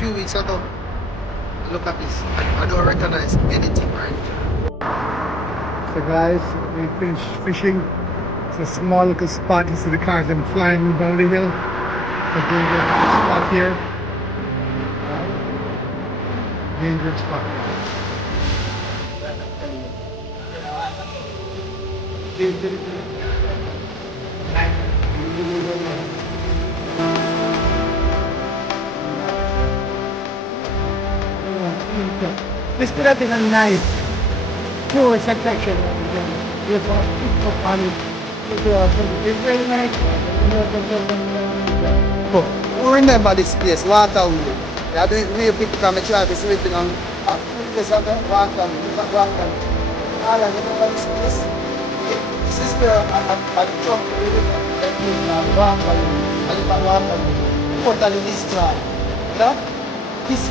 few weeks ago. Look at this. I don't recognize anything right here. So guys, we finished fishing. It's a small little spot. You see the cars them flying down the hill. A dangerous spot here. Dangerous spot. This could have been a nice tour section. With people on it. It's very nice. Oh, remember this place, Waterloo. I do real people come and try to see it on this other Waterloo. I remember this place. This is where I jump to the river. Waterloo. I live at Waterloo. Totally destroyed. You know? This.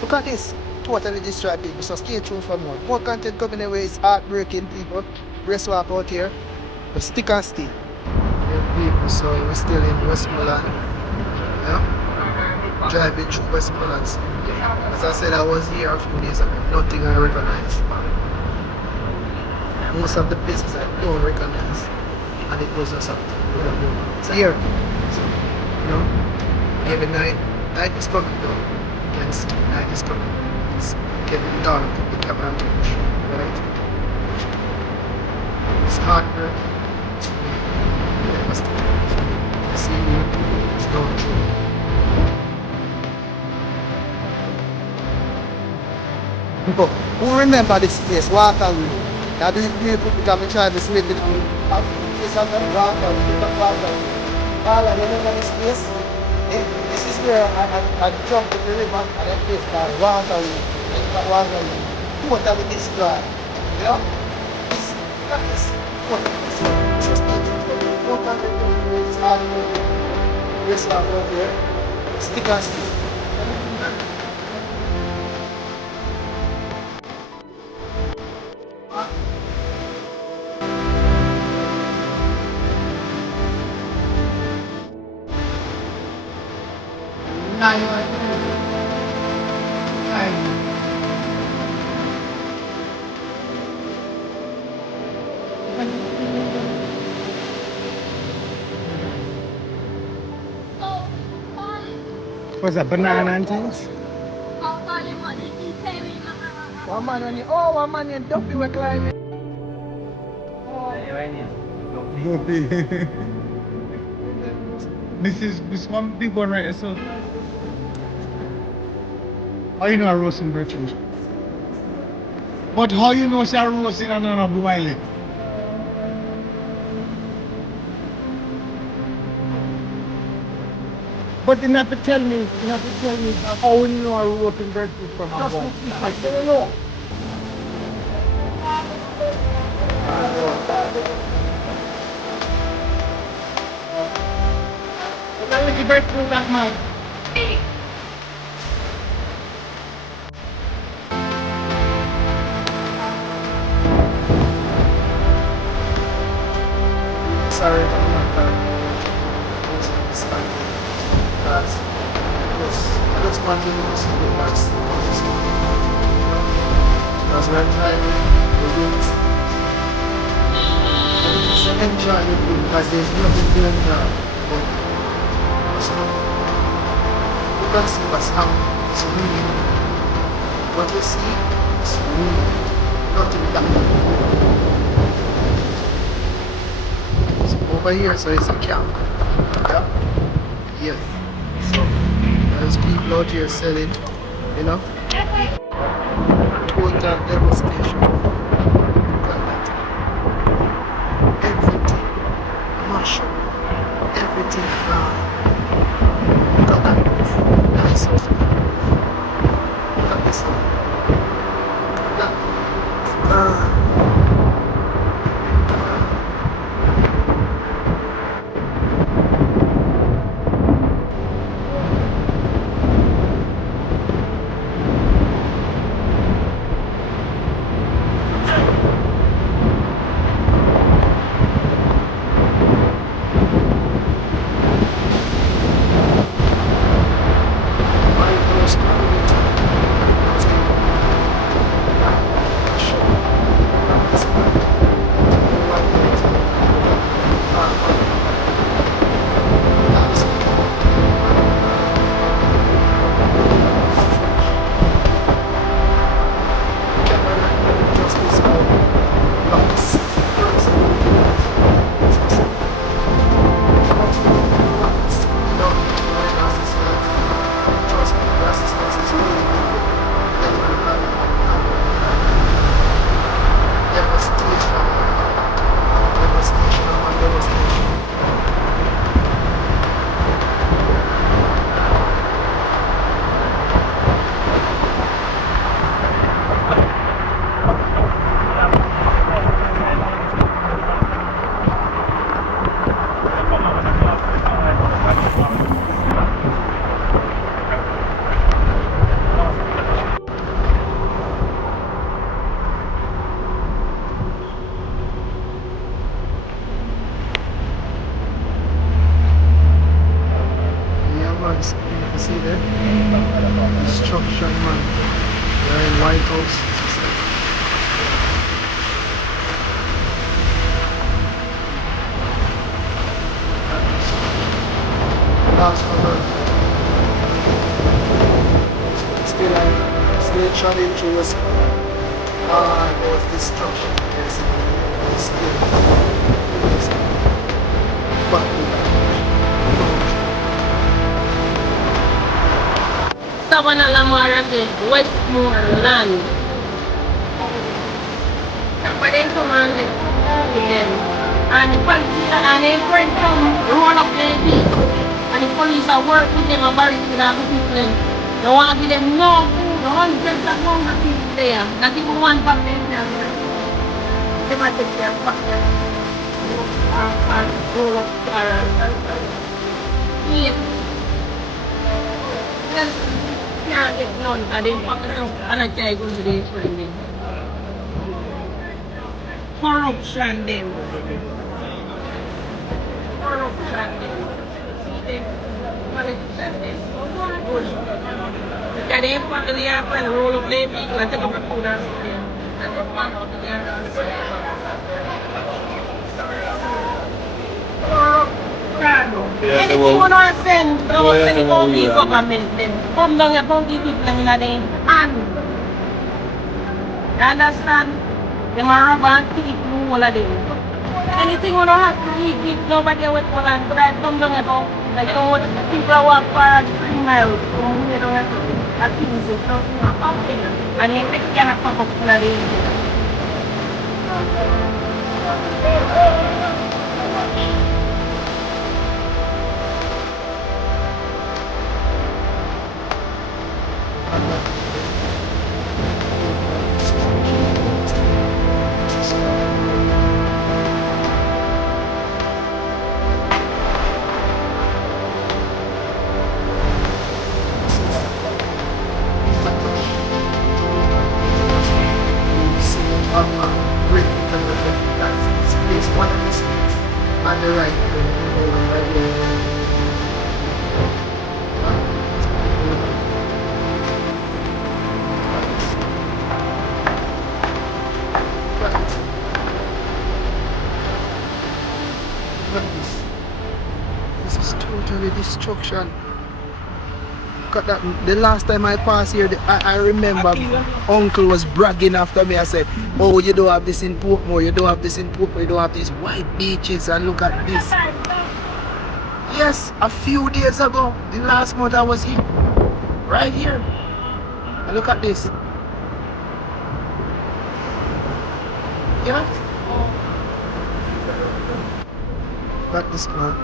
Look at this. Totally destroyed people. So stay tuned for more. More content coming away. It's heartbreaking people. Brace walk out here. But stick and stay. Yeah, people, so we're still in Westmoreland. Yeah? Driving through Westmoreland. As I said, I was here a few days ago. Nothing I recognize. Most of the places I don't recognize. And it was just something. So here. So, you know, every night is coming down. Yes, night is coming. It's getting dark. The camera touch. Right? It's heartbreaking. I see you. It's going through. People, who remember this place, Waterloo? I do people become try to sleep in this other Waterloo. You remember this place? This is where I jumped in the river and that place called Waterloo. Waterloo. Totally destroyed. You know? This this one over here. Stick and stick. What's that, banana and things? One man on one man in Dumpy were climbing. Dumpy. This one big one right here, so. How you know a roasting birthday? But how you know she a roasting and none of the wild? But you have to tell me, how you know a roasting birthday from a boy. I don't know. What a little birthday that man. Sorry about that. I just want to listen to the voice. Because we're driving, so enjoy the view because there's nothing to enjoy. So, you can see what's happening. It's real. What you see is real. Nothing that. So over here, so it's a camp. Yeah. Yes. So there's people out here selling, you know. Total devastation. Look at that. Everything. Mash up. Everything gone. Look at that. Nice of it. Look at this one. Look at that. destruction in Jerusalem. There was destruction. Yes. It's Sama na lang mga Westmoreland. Pwede sumali. Again. And pag friend from roll up the vehicle, and the police are work with them and bury them people. They want to give them no food, hundreds of hungry people there. Not even one bucket there. They might take their bucket. And roll up eat. Yes. Can't get none. I didn't fucking know. And I tell you, go to the friend. Corruption them. Corruption them. See them. Corruption them. Good. Because they fucking the apple and roll up their people and take up the food and sit there. And they find out that they are not anything on our send, don't send it on the government then. Come down here, don't give people in the hand. You understand? Them are rubber and teeth, all of them. Anything we don't have to give nobody with one hand, but I come down about, like, don't want people who walk for 3 miles, so we don't have to do things, so it's not something. And if they cannot come up to the great that's place one of these things on the right right here. Look at this. This is totally destruction. Look at that. The last time I passed here, I remember uncle was bragging after me. I said, oh, you don't have this in Portmore, you don't have this in Portmore, you don't have these white beaches, and look at this. Yes, a few days ago, the last month I was here, right here. And look at this. Yeah? Look at this, man.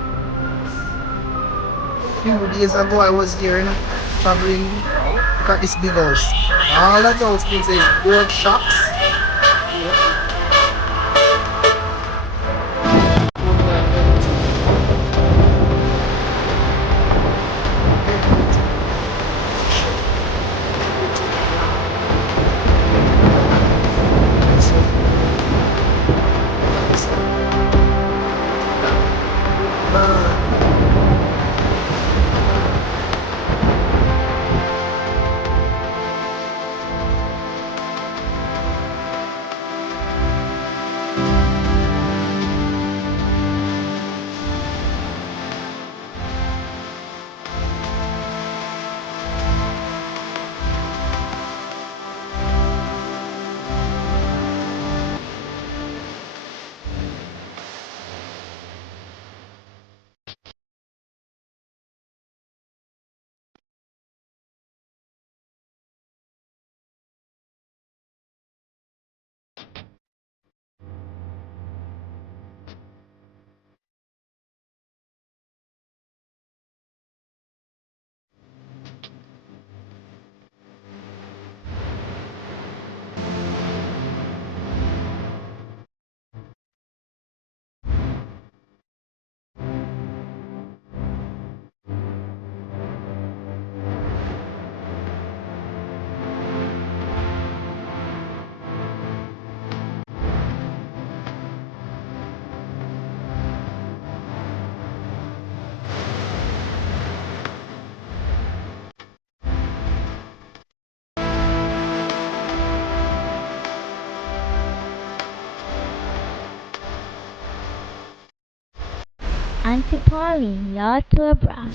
A few days ago I was here, you know, traveling. Look at this big house. All that house means is workshops. Yeah. Auntie Polly, you're too brass.